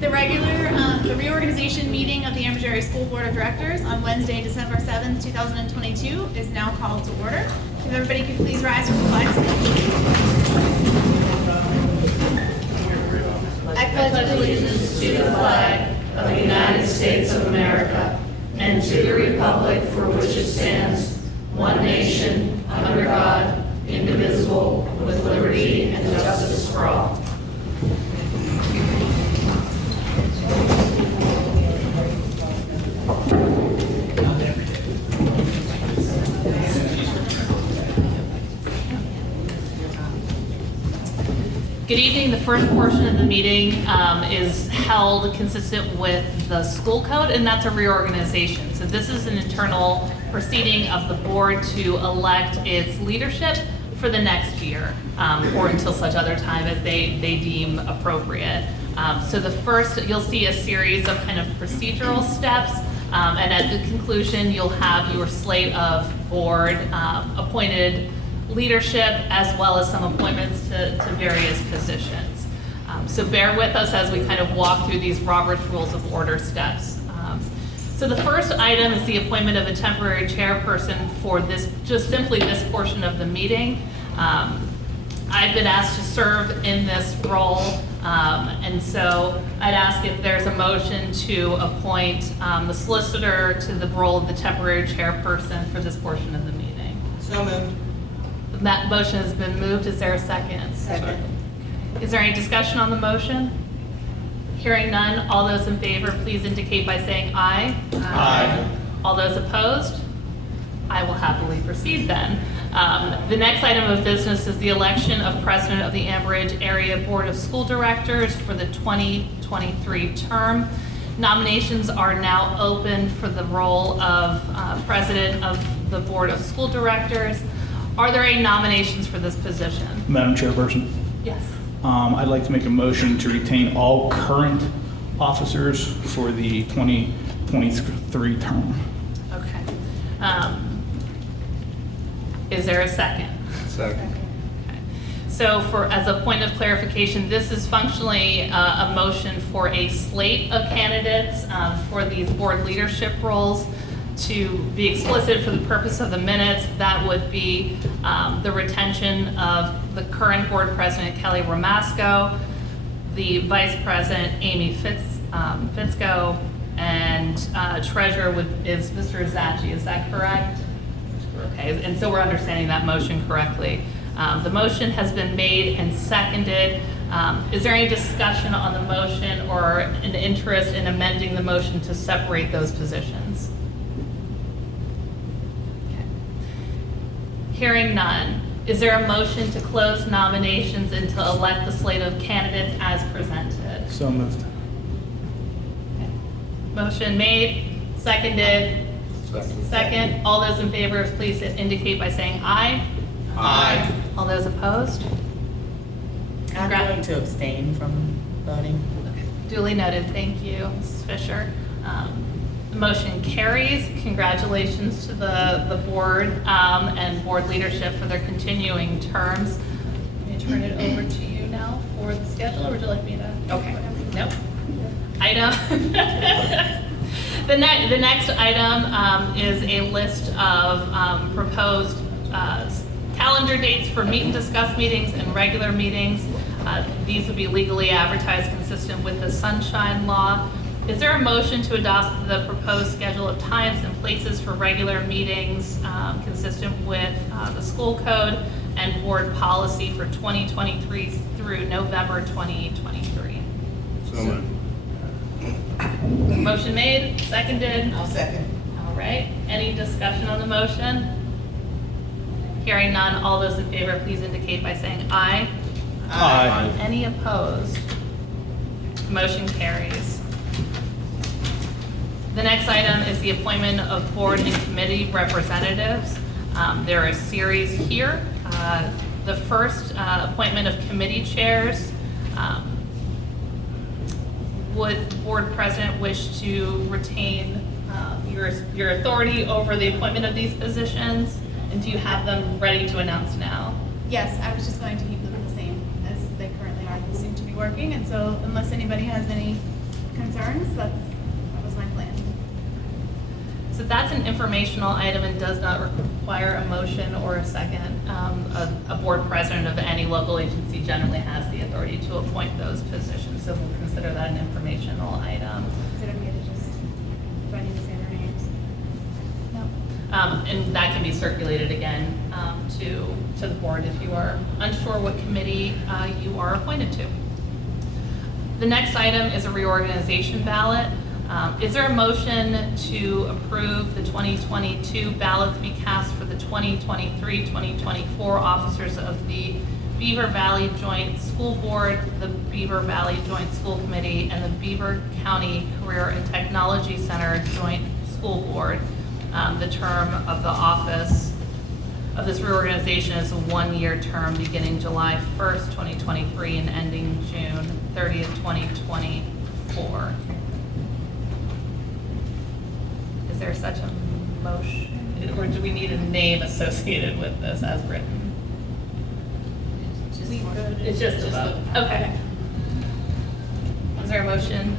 The reorganization meeting of the Ambridge Area School Board of Directors on Wednesday, December 7th, 2022 is now called to order. If everybody could please rise for the flag salute. I pledge allegiance to the flag of the United States of America and to the republic for which it stands, one nation, under God, indivisible, with liberty and justice for all. Good evening. The first portion of the meeting is held consistent with the school code, and that's a reorganization. So this is an internal proceeding of the board to elect its leadership for the next year, or until such other time as they deem appropriate. So the first, you'll see a series of kind of procedural steps, and at the conclusion, you'll have your slate of board appointed leadership as well as some appointments to various positions. So bear with us as we kind of walk through these Robert's Rules of Order steps. So the first item is the appointment of a temporary chairperson for this, just simply this portion of the meeting. I've been asked to serve in this role, and so I'd ask if there's a motion to appoint the solicitor to the role of the temporary chairperson for this portion of the meeting. So moved. That motion has been moved. Is there a second? Second. Is there any discussion on the motion? Hearing none, all those in favor, please indicate by saying aye. Aye. All those opposed? I will happily proceed then. The next item of business is the election of President of the Ambridge Area Board of School Directors for the 2023 term. Nominations are now open for the role of President of the Board of School Directors. Are there any nominations for this position? Madam Chairperson, Yes. I'd like to make a motion to retain all current officers for the 2023 term. Okay. Is there a second? Second. Okay. So as a point of clarification, this is functionally a motion for a slate of candidates for these board leadership roles. To be explicit for the purpose of the minutes, that would be the retention of the current board president, Kelly Ramasco, the vice president, Amy Fitzko, and treasurer is Mr. Azachi. Is that correct? Okay, and so we're understanding that motion correctly. The motion has been made and seconded. Is there any discussion on the motion or an interest in amending the motion to separate those positions? Hearing none, is there a motion to close nominations and to elect the slate of candidates as presented? So moved. Okay. Motion made, seconded. Second. All those in favor, please indicate by saying aye. Aye. All those opposed? I'm going to abstain from voting. Okay. Duly noted. Thank you, Mrs. Fisher. The motion carries. Congratulations to the board and board leadership for their continuing terms. Let me turn it over to you now for the schedule, or would you like me to? Okay. Nope. Item. The next item is a list of proposed calendar dates for meet and discuss meetings and regular meetings. These would be legally advertised consistent with the Sunshine Law. Is there a motion to adopt the proposed schedule of times and places for regular meetings consistent with the school code and board policy for 2023 through November 2023? So moved. Motion made, seconded. I'll second. All right. Any discussion on the motion? Hearing none, all those in favor, please indicate by saying aye. Aye. Any opposed? Motion carries. The next item is the appointment of board and committee representatives. There are a series here. The first appointment of committee chairs. Would the board president wish to retain your authority over the appointment of these positions? And do you have them ready to announce now? Yes, I was just going to keep them the same as they currently are. They seem to be working, and so unless anybody has any concerns, that was my plan. So that's an informational item and does not require a motion or a second. A board president of any local agency generally has the authority to appoint those positions, so we'll consider that an informational item. Is it okay to just, do I need to say their names? And that can be circulated again to the board if you are unsure what committee you are appointed to. The next item is a reorganization ballot. Is there a motion to approve the 2022 ballot to be cast for the 2023-2024 officers of the Beaver Valley Joint School Board, the Beaver Valley Joint School Committee, and the Beaver County Career and Technology Center Joint School Board? The term of the office of this reorganization is a one-year term beginning July 1st, 2023 and ending June 30th, 2024. Is there such a motion, or do we need a name associated with this as written? We voted. It's just a vote. Okay. Is there a motion?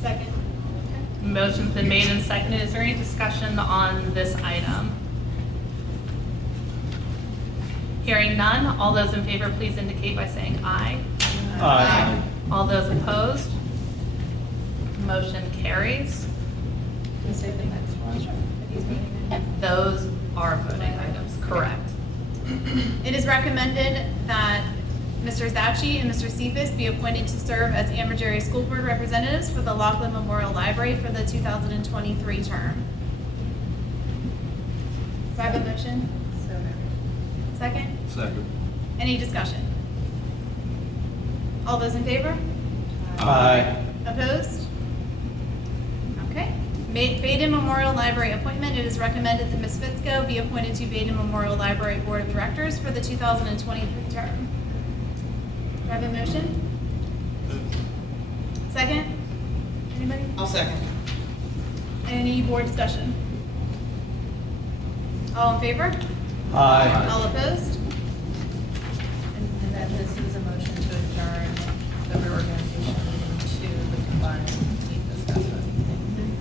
Second. Motion's been made and seconded. Is there any discussion on this item? Hearing none, all those in favor, please indicate by saying aye. Aye. All those opposed? Motion carries. Can you say the next one? That he's voting Those are voting items, correct. in? It is recommended that Mr. Zachi and Mr. Cephas be appointed to serve as Amberge Area School Board representatives for the Laughlin Memorial Library for the 2023 term. Do I have a motion? Second? Second. Any discussion? All those in favor? Aye. Opposed? Okay. Baden Memorial Library appointment. It is recommended that Ms. Fitzko be appointed to Baden Memorial Library Board of Directors for the 2023 term. Do I have a motion? Second? Anybody? I'll second. Any board discussion? All in favor? Aye. All opposed? And then this is a motion to adjourn the reorganization meeting to the combined meet discuss meeting.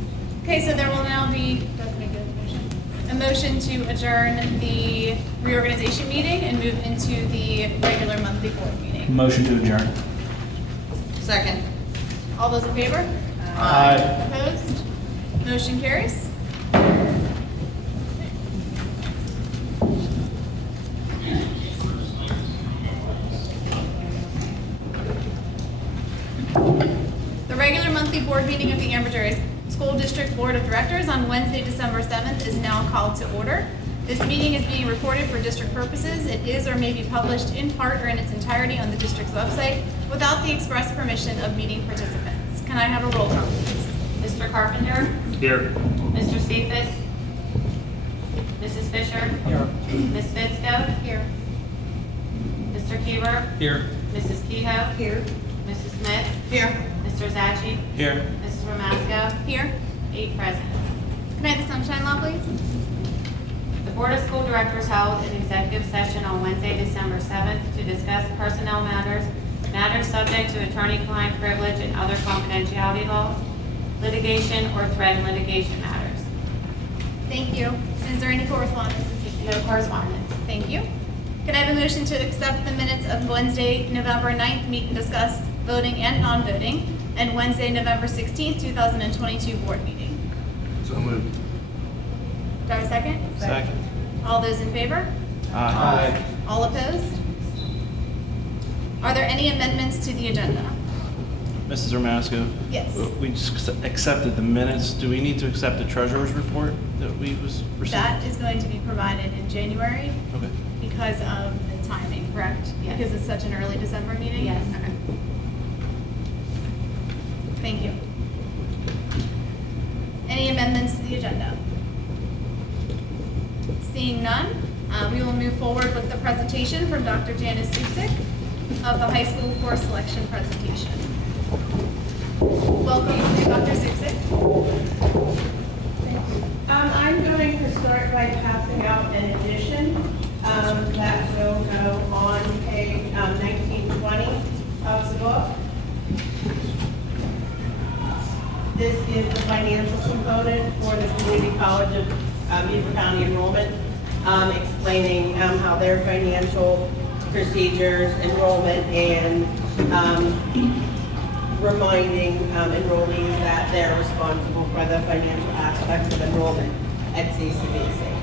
Okay, so there will now be, that's make a motion. A motion to adjourn the reorganization meeting and move into the regular monthly board meeting. Motion to adjourn. Second. All those in favor? Aye. Opposed? Motion carries. The regular monthly board meeting of the Amberge Area School District Board of Directors on Wednesday, December 7th is now called to order. This meeting is being recorded for district purposes. It is or may be published in part or in its entirety on the district's website without the express permission of meeting participants. Can I have a roll call, please? Mr. Carpenter? Here. Mr. Cephas? Mrs. Fisher? Here. Ms. Fitzko? Here. Mr. Keever? Here. Mrs. Kehoe? Here. Mrs. Smith? Here. Mr. Zachi? Here. Mrs. Romasco? Here. 8 present. Can I have the sunshine law, please? The Board of School Directors held an executive session on Wednesday, December 7th to discuss personnel matters, matters subject to attorney-client privilege and other confidentiality laws, litigation or threat litigation matters. Thank you. Is there any correspondence this evening? No correspondence. Thank you. Can I have a motion to accept the minutes of Wednesday, November 9th, meet and discuss voting and non-voting, and Wednesday, November 16th, 2022 board meeting? So moved. Do I have a second? Second. All those in favor? Aye. All opposed? Are there any amendments to the agenda? Mrs. Romasco? Yes. We just accepted the minutes. Do we need to accept the treasurer's report that we was received? That is going to be provided in January Okay. because of the timing, correct? Yes. Because it's such an early December meeting? Yes. Okay. Thank you. Any amendments to the agenda? Seeing none, we will move forward with the presentation from Dr. Janice Zubik of the high school course selection presentation. Welcome, Dr. Zubik. I'm going to start by passing out an edition that will go on page 1920 of the book. This is the financial component for the Community College of Beaver County enrollment, explaining how their financial procedures, enrollment, and reminding enrollees that they're responsible for the financial aspects of enrollment at CCBC.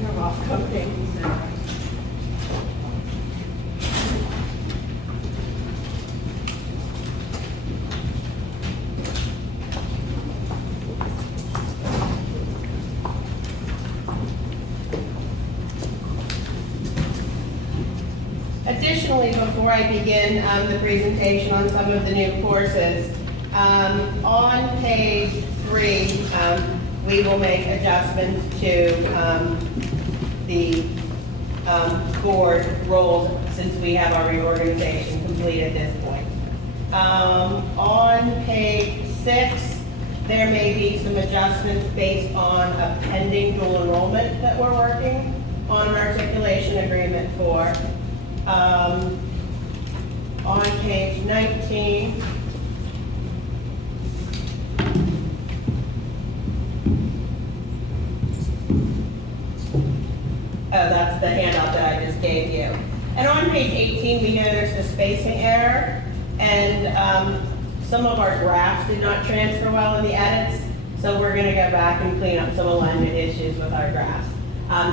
You're welcome. Thank you so much. Additionally, before I begin the presentation on some of the new courses, on page 3, we will make adjustments to the board roles since we have our reorganization complete at this point. On page 6, there may be some adjustments based on a pending dual enrollment that we're working on an articulation agreement for. On page 19, that's the handout that I just gave you. And on page 18, we noticed a spacing error, and some of our graphs did not transfer well in the edits, so we're gonna go back and clean up some alignment issues with our graphs.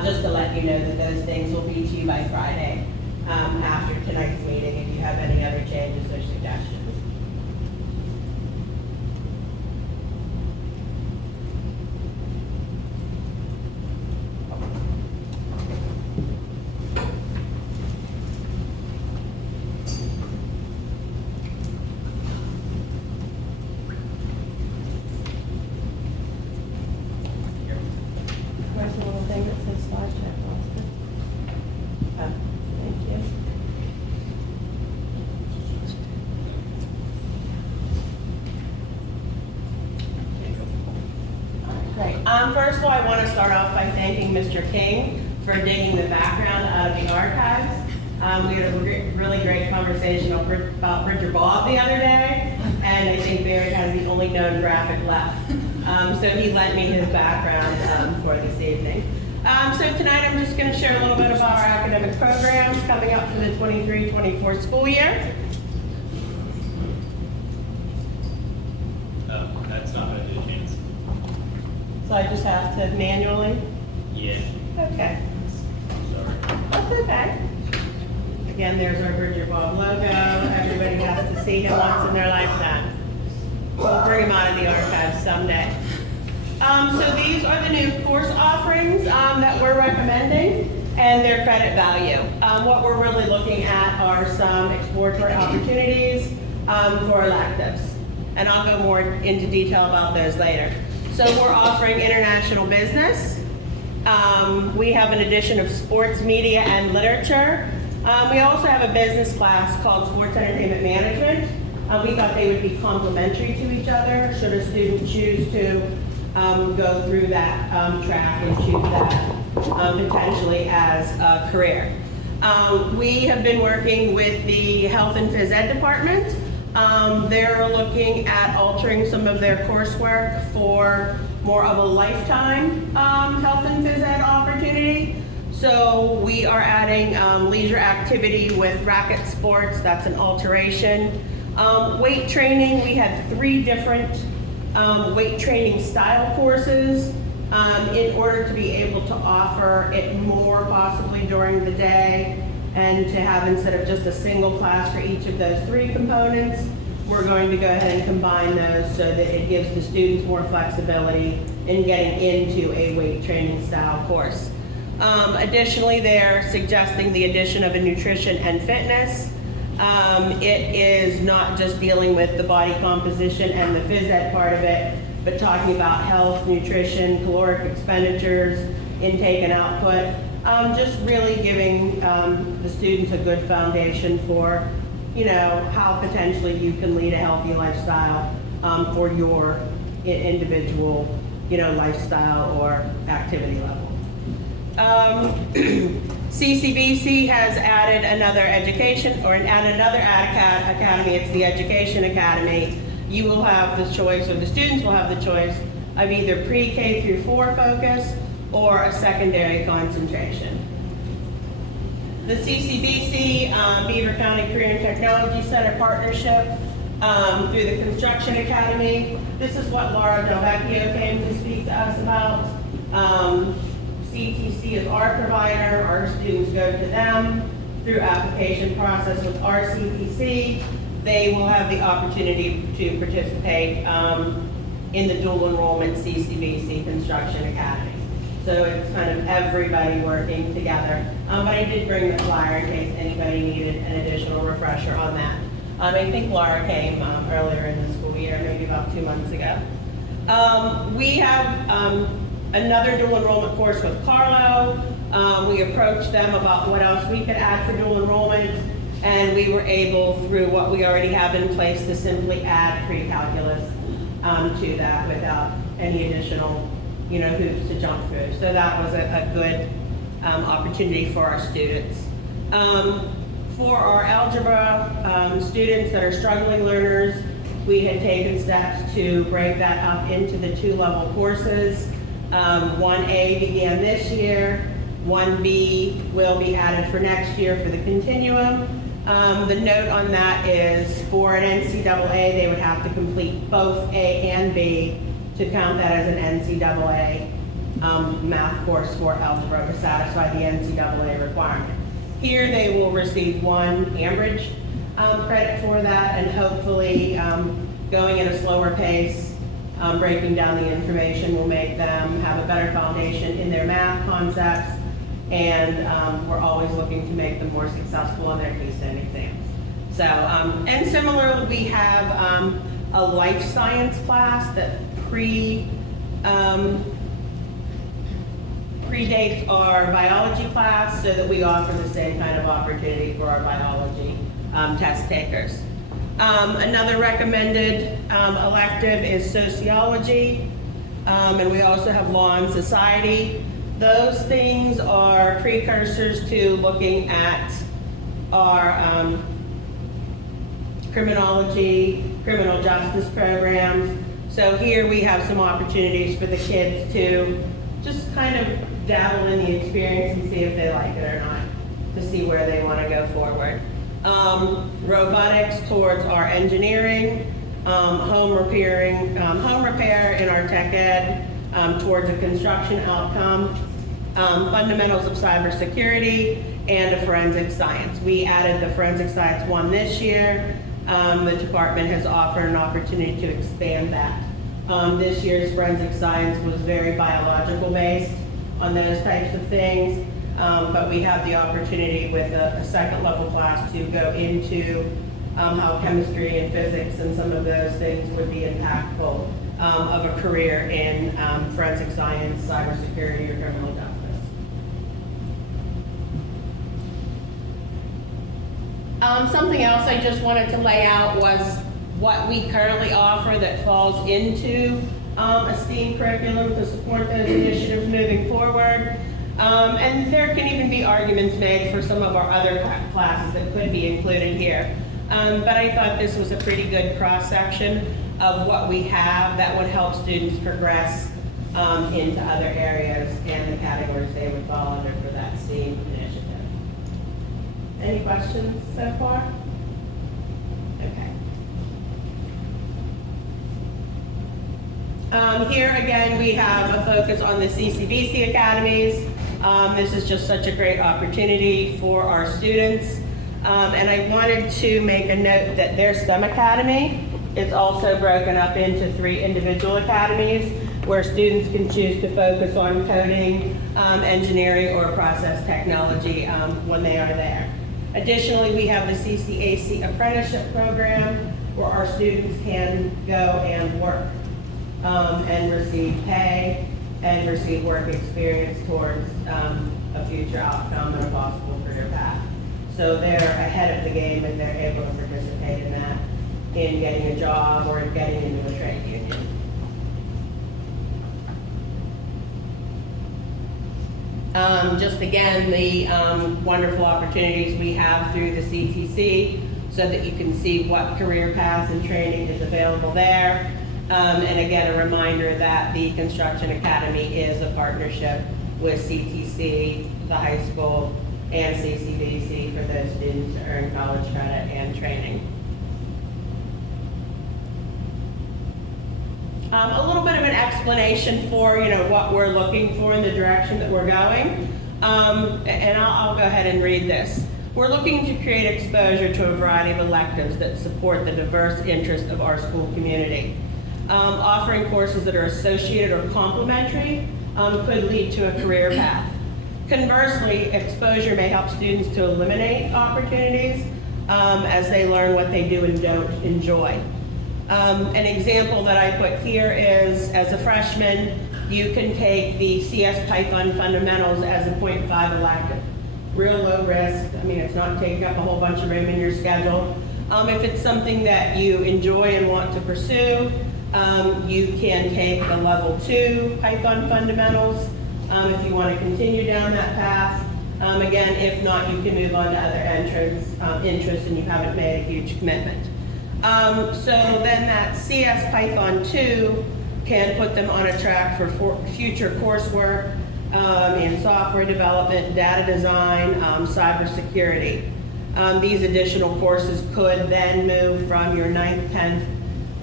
Just to let you know that those things will be to you by Friday. After tonight's meeting, if you have any other changes or suggestions. Where's the little thing that says slide check, Austin? Oh, thank you. Great. First of all, I want to start off by thanking Mr. King for digging the background out of the archives. We had a really great conversation about Bridger Bob the other day, and I think Barry has the only known graphic left. So he lent me his background for this evening. So tonight I'm just going to share a little bit about our academic programs coming up for the 23-24 school year. That's not going to do chance. So I just have to manually? Yeah, Okay, sorry. that's okay. Again, there's our Bridger Bob logo. Everybody has to see him once in their lifetime. We'll bring him out of the archives someday. So these are the new course offerings that we're recommending and their credit value. What we're really looking at are some exploratory opportunities for electives. And I'll go more into detail about those later. So we're offering international business. We have an edition of sports, media, and literature. We also have a business class called Sports Entertainment Management. We thought they would be complementary to each other should a student choose to go through that track and choose that potentially as a career. We have been working with the Health and Phys Ed department. They're looking at altering some of their coursework for more of a lifetime health and phys ed opportunity. So we are adding leisure activity with racket sports, that's an alteration. Weight training, we had 3 different weight training style courses in order to be able to offer it more possibly during the day and to have, instead of just a single class for each of those 3 components, we're going to go ahead and combine those so that it gives the students more flexibility in getting into a weight training style course. Additionally, they're suggesting the addition of a nutrition and fitness. It is not just dealing with the body composition and the phys ed part of it, but talking about health, nutrition, caloric expenditures, intake and output. Just really giving the students a good foundation for, how potentially you can lead a healthy lifestyle for your individual, lifestyle or activity level. CCBC has added another education, or added another academy, it's the Education Academy. You will have the choice, or the students will have the choice of either pre-K through 4 focus or a secondary concentration. The CCBC Beaver County Career and Technology Center partnership through the Construction Academy. This is what Laura Del Vecchio came to speak to us about. CTC is our provider. Our students go to them through application process with our CTC. They will have the opportunity to participate in the dual enrollment CCBC Construction Academy. So it's kind of everybody working together. But I did bring the flyer in case anybody needed an additional refresher on that. I think Laura came earlier in the school year, maybe about 2 months ago. We have another dual enrollment course with Carlo. We approached them about what else we could add for dual enrollment, and we were able, through what we already have in place, to simply add pre-calculus to that without any additional, hoops to jump through. So that was a good opportunity for our students. For our algebra students that are struggling learners, we had taken steps to break that up into the 2-level courses. 1A began this year, 1B will be added for next year for the continuum. The note on that is for an NCAA, they would have to complete both A and B to count that as an NCAA math course for algebra to satisfy the NCAA requirement. Here they will receive 1 Ambridge credit for that, and hopefully going at a slower pace, breaking down the information will make them have a better foundation in their math concepts, and we're always looking to make them more successful on their Keystone exams. So, and similarly, we have a life science class that predates our biology class, so that we offer the same kind of opportunity for our biology test takers. Another recommended elective is sociology, and we also have law and society. Those things are precursors to looking at our criminology, criminal justice programs. So here we have some opportunities for the kids to just kind of dabble in the experience and see if they like it or not, to see where they want to go forward. Robotics towards our engineering, home repair in our tech ed towards a construction outcome, fundamentals of cybersecurity, and a forensic science. We added the forensic science one this year. The department has offered an opportunity to expand that. This year's forensic science was very biological based on those types of things. But we have the opportunity with a 2nd level class to go into how chemistry and physics and some of those things would be impactful of a career in forensic science, cybersecurity, or criminal justice. Something else I just wanted to lay out was what we currently offer that falls into a STEAM curriculum to support those initiatives moving forward. And there can even be arguments made for some of our other classes that could be included here. But I thought this was a pretty good cross-section of what we have that would help students progress into other areas and the categories they would fall under for that STEAM initiative. Any questions so far? Okay. Here again, we have a focus on the CCBC academies. This is just such a great opportunity for our students. And I wanted to make a note that their STEM Academy is also broken up into 3 individual academies where students can choose to focus on coding, engineering, or process technology when they are there. Additionally, we have the CCAC apprenticeship program where our students can go and work and receive pay and receive work experience towards a future outcome and a possible career path. So they're ahead of the game and they're able to participate in that, in getting a job or in getting into a trade union. Just again, the wonderful opportunities we have through the CTC so that you can see what career paths and training is available there. And again, a reminder that the Construction Academy is a partnership with CTC, the high school, and CCBC for those students to earn college credit and training. A little bit of an explanation for, what we're looking for in the direction that we're going. And I'll go ahead and read this. We're looking to create exposure to a variety of electives that support the diverse interests of our school community. Offering courses that are associated or complementary could lead to a career path. Conversely, exposure may help students to eliminate opportunities as they learn what they do and don't enjoy. An example that I put here is, as a freshman, you can take the CS Python Fundamentals as a 0.5 elective. Real low risk. I mean, it's not taking up a whole bunch of room in your schedule. If it's something that you enjoy and want to pursue, you can take the level 2 Python Fundamentals if you want to continue down that path. Again, if not, you can move on to other interests and you haven't made a huge commitment. So then that CS Python 2 can put them on a track for future coursework in software development, data design, cybersecurity. These additional courses could then move from your 9th, 10th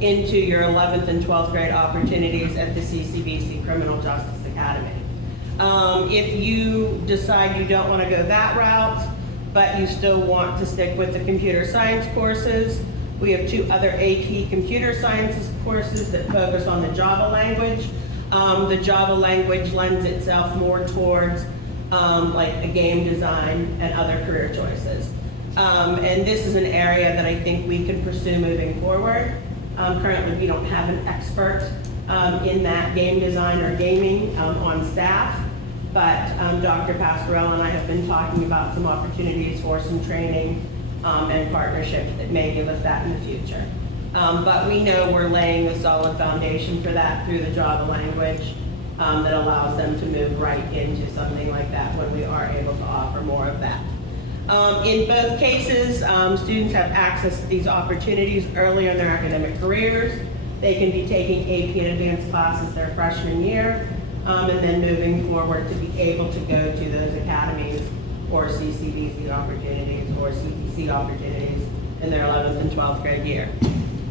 into your 11th and 12th grade opportunities at the CCBC Criminal Justice Academy. If you decide you don't want to go that route, but you still want to stick with the computer science courses, we have 2 other AP computer sciences courses that focus on the Java language. The Java language lends itself more towards like a game design and other career choices. And this is an area that I think we can pursue moving forward. Currently, we don't have an expert in that game design or gaming on staff, but Dr. Pasquarello and I have been talking about some opportunities for some training and partnerships that may give us that in the future. But we know we're laying a solid foundation for that through the Java language that allows them to move right into something like that when we are able to offer more of that. In both cases, students have access to these opportunities early in their academic careers. They can be taking AP and advanced classes their freshman year, and then moving forward to be able to go to those academies or CCBC opportunities or CTC opportunities in their 11th and 12th grade year.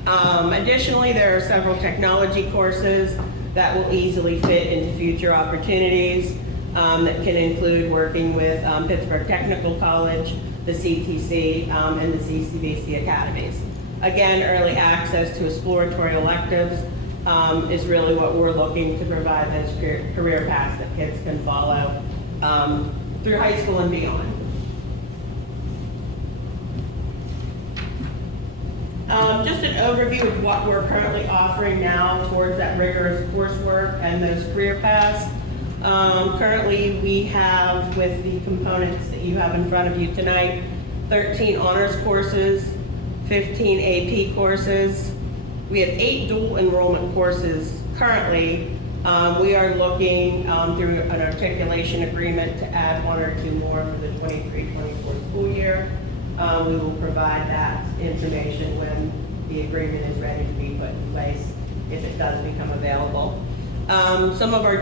Additionally, there are several technology courses that will easily fit into future opportunities that can include working with Pittsburgh Technical College, the CTC, and the CCBC academies. Again, early access to exploratory electives is really what we're looking to provide those career paths that kids can follow through high school and beyond. Just an overview of what we're currently offering now towards that rigorous coursework and those career paths. Currently, we have, with the components that you have in front of you tonight, 13 honors courses, 15 AP courses. We have 8 dual enrollment courses currently. We are looking through an articulation agreement to add 1 or 2 more for the 23-24 school year. We will provide that information when the agreement is ready to be put in place, if it does become available. Some of our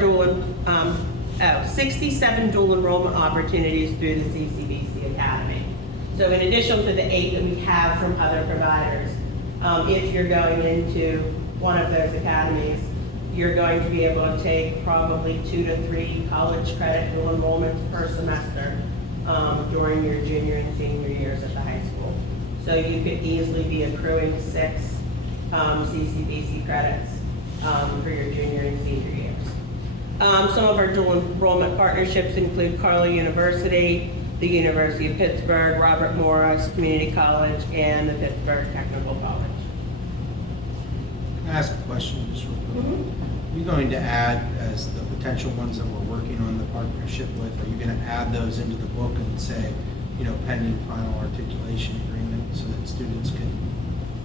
67 dual enrollment opportunities through the CCBC Academy. So in addition to the 8 that we have from other providers, if you're going into one of those academies, you're going to be able to take probably 2 to 3 college credit dual enrollments per semester during your junior and senior years at the high school. So you could easily be accruing 6 CCBC credits for your junior and senior years. Some of our dual enrollment partnerships include Carlow University, the University of Pittsburgh, Robert Morris Community College, and the Pittsburgh Technical College. Can I ask a question just real quick? Are you going to add, as the potential ones that we're working on the partnership with, are you going to add those into the book and say, pending final articulation agreement so that students can?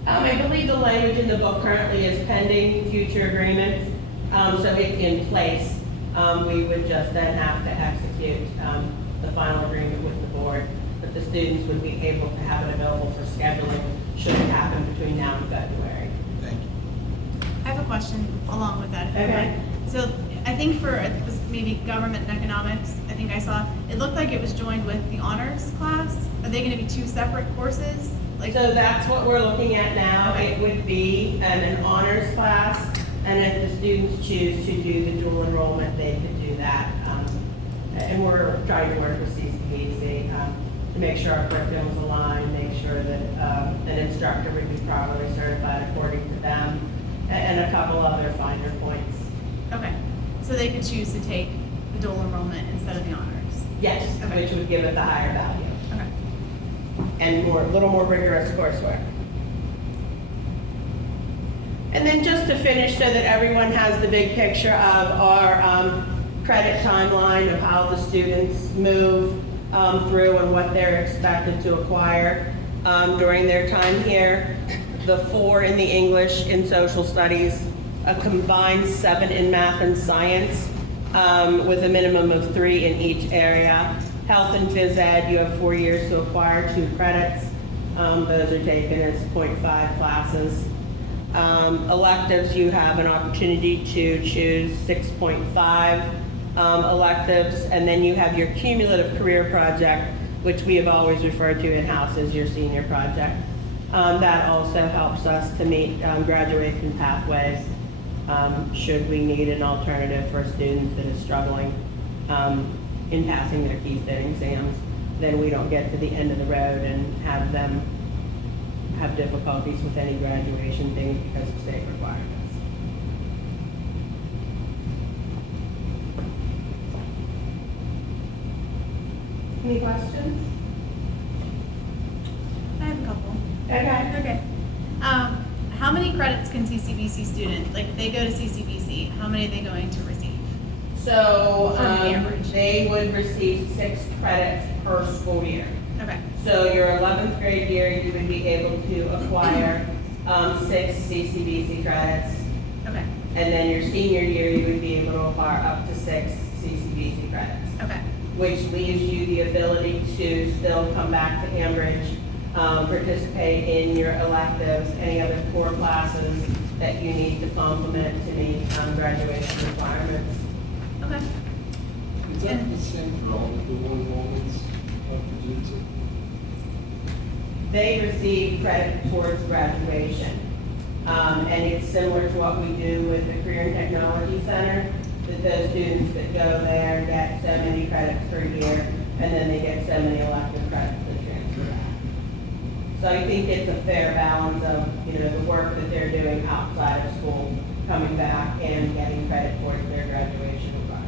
I believe the language in the book currently is pending future agreements, so it's in place. We would just then have to execute the final agreement with the board, but the students would be able to have it available for scheduling should it happen between now and February. Thank you. I have a question along with that. Okay. So I think for, it was maybe government and economics, I think I saw, it looked like it was joined with the honors class. Are they gonna be two separate courses? Like, So that's what we're looking at now. It would be an honors class, and if the students choose to do the dual enrollment, they could do that. And we're trying to work with CCBC to make sure our curriculum is aligned, make sure that an instructor would be properly certified according to them, and a couple other finer points. okay, so they could choose to take the dual enrollment instead of the honors? Yes, which would give it the higher value Okay. and a little more rigorous coursework. And then just to finish so that everyone has the big picture of our credit timeline of how the students move through and what they're expected to acquire during their time here. The 4 in the English and social studies, a combined 7 in math and science, with a minimum of 3 in each area. Health and phys ed, you have 4 years to acquire 2 credits. Those are taken as 0.5 classes. Electives, you have an opportunity to choose 6.5 electives, and then you have your cumulative career project, which we have always referred to in-house as your senior project. That also helps us to meet graduation pathways should we need an alternative for a student that is struggling in passing their key state exams. Then we don't get to the end of the road and have them have difficulties with any graduation things because of state requirements. Any questions? I have a couple. Okay. Okay. How many credits can CCBC student, like if they go to CCBC, how many are they going to receive? So, From average. they would receive 6 credits per school year. Okay, So your 11th grade year, you would be able to acquire 6 CCBC credits. okay, And then your senior year, you would be able to acquire up to 6 CCBC credits, okay, which leaves you the ability to still come back to Ambridge, participate in your electives, any other core classes that you need to complement to meet graduation requirements. okay. Is that the same for all the dual enrollments of Virginia? They receive credit towards graduation. And it's similar to what we do with the Career and Technology Center, that those students that go there get so many credits per year, and then they get so many elective credits to transfer back. So I think it's a fair balance of, the work that they're doing outside of school, coming back and getting credit towards their graduation requirements.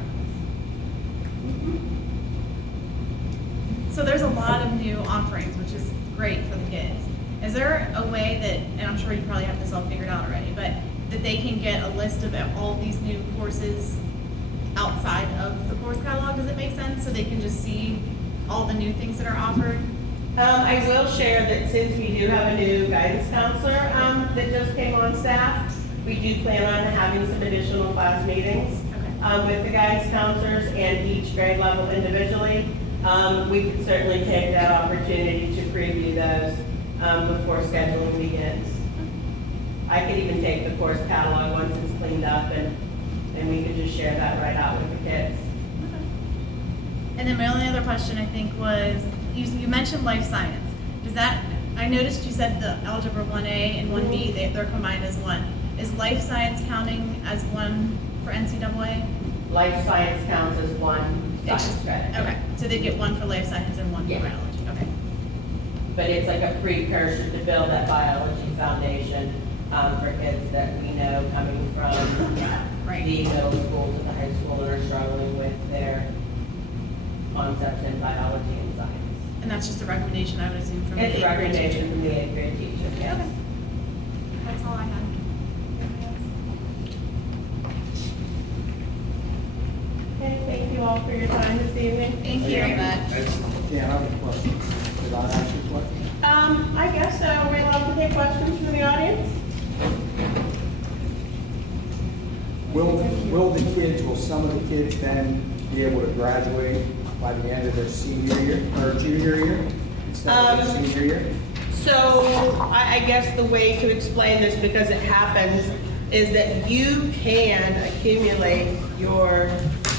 So there's a lot of new offerings, which is great for the kids. Is there a way that, and I'm sure you probably have this all figured out already, but that they can get a list of all these new courses outside of the course catalog? Does it make sense? So they can just see all the new things that are offered? I will share that since we do have a new guidance counselor that just came on staff, we do plan on having some additional class meetings with the guidance counselors and each grade level individually. We could certainly take that opportunity to preview those before scheduling begins. I could even take the course catalog once it's cleaned up and we could just share that right out with the kids. And then my only other question, I think, was, you mentioned life science. Does that, I noticed you said the algebra 1A and 1B, they're combined as one. Is life science counting as one for NCAA? Life science counts as one It's science just- credit. Okay, so they get one for life science and one for Yeah. biology, okay. But it's like a precursor to build that biology foundation for kids that we know coming from Right. the middle school to the high school and are struggling with their concepts in biology and science. And that's just a recommendation, I would assume, from the It's a 8th grade recommendation teacher. from the 8th grade teacher, yes. Okay. That's all I had. Okay, thank you all for your time this evening. Thank you very much. Dan, I have a question. Did I ask you a question? I guess so. Are we allowed to take questions from the audience? will some of the kids then be able to graduate by the end of their senior year or junior year instead of their senior year? So I guess the way to explain this, because it happens, is that you can accumulate your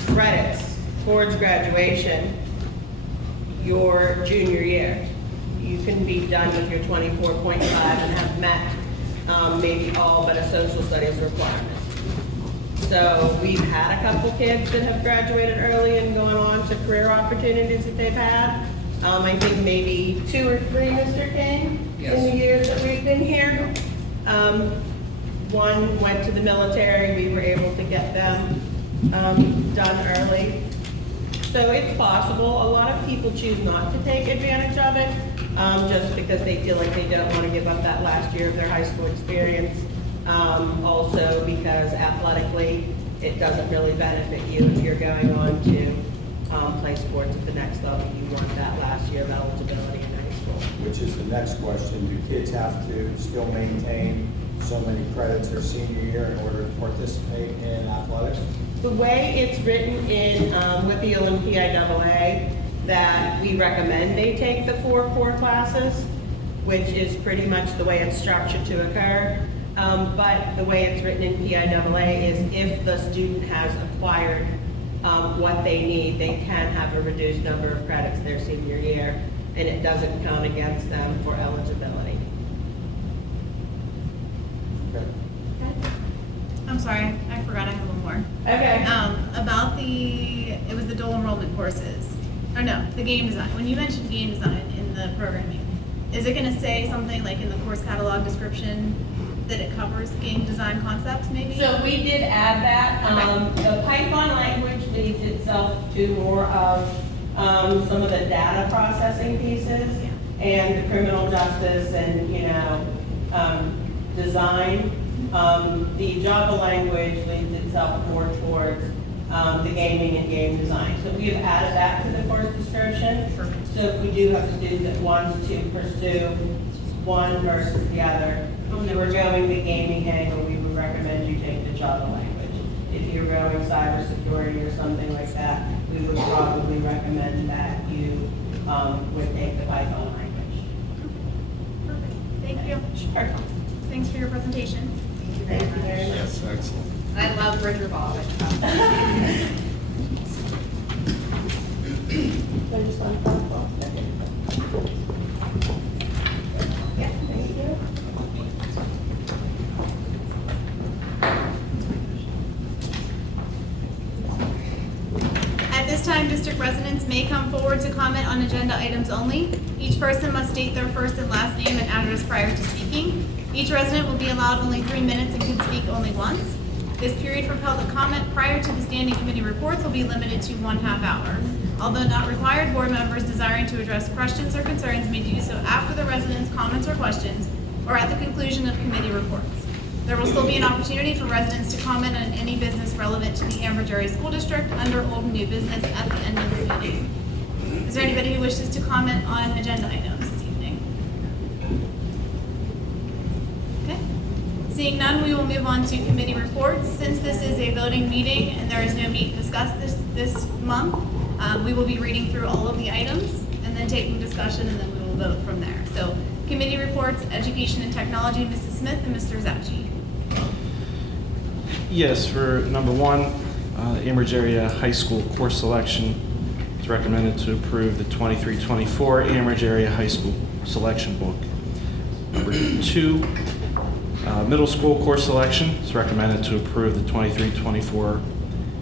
credits towards graduation your junior year. You can be done with your 24.5 and have met maybe all but a social studies requirement. So we've had a couple kids that have graduated early and gone on to career opportunities that they've had. I think maybe 2 or 3, Mr. King, in the years that we've been here. One went to the military. We were able to get them done early. So it's possible. A lot of people choose not to take advantage of it just because they feel like they don't want to give up that last year of their high school experience. Also because athletically, it doesn't really benefit you if you're going on to play sports at the next level. You want that last year of eligibility in high school. Which is the next question. Do kids have to still maintain so many credits their senior year in order to participate in athletics? The way it's written in with the Olympiad that we recommend they take the 4 core classes, which is pretty much the way it's structured to occur. But the way it's written in PIAA is if the student has acquired what they need, they can have a reduced number of credits their senior year, and it doesn't count against them for eligibility. Okay. I'm sorry, I forgot I have one more. Okay. About it was the dual enrollment courses, or no, the game design. When you mentioned game design in the programming, is it gonna say something like in the course catalog description that it covers game design concepts maybe? So we did add that. The Python language leads itself to more of some of the data processing pieces and the criminal justice and, design. The Java language leads itself more towards the gaming and game design. So we have added that to the course description. So if we do have a student that wants to pursue one versus the other, if you were going the gaming angle, we would recommend you take the Java language. If you're going cybersecurity or something like that, we would probably recommend that you would take the Python language. Perfect, thank you. Sure. Thanks for your presentation. Thank you very much. Yes, excellent. I love Bridger Bob. I just want to talk about that. Yeah, thank you. At this time, district residents may come forward to comment on agenda items only. Each person must state their first and last name and address prior to speaking. Each resident will be allowed only 3 minutes and can speak only once. This period for public comment prior to the standing committee reports will be limited to 1/2 hour. Although not required, board members desiring to address questions or concerns may do so after the residents' comments or questions or at the conclusion of committee reports. There will still be an opportunity for residents to comment on any business relevant to the Amber Dairy School District under old and new business at the end of the meeting. Is there anybody who wishes to comment on agenda items this evening? Okay. Seeing none, we will move on to committee reports. Since this is a voting meeting and there is no meat discussed this month, we will be reading through all of the items and then taking discussion, and then we will vote from there. So committee reports, education and technology, Mrs. Smith and Mr. Zapchi. Yes, for number 1, Ambridge Area High School course selection, it's recommended to approve the 23-24 Ambridge Area High School selection book. Number 2, middle school course selection, it's recommended to approve the 23-24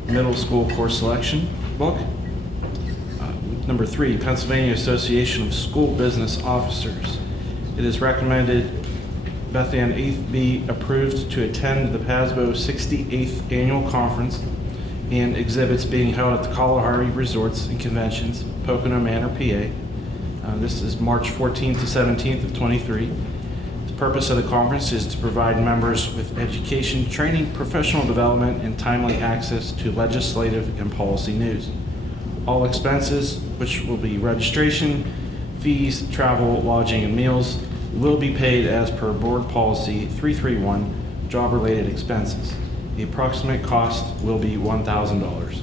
middle school course selection book. Number 3, Pennsylvania Association of School Business Officers. It is recommended Beth Ann 8th be approved to attend the PASBO 68th Annual Conference and exhibits being held at the Kalahari Resorts and Conventions, Pocono Manor, PA. This is March 14th to 17th of 23. The purpose of the conference is to provide members with education, training, professional development, and timely access to legislative and policy news. All expenses, which will be registration, fees, travel, lodging, and meals, will be paid as per Board Policy 331, Job-Related Expenses. The approximate cost will be $1,000.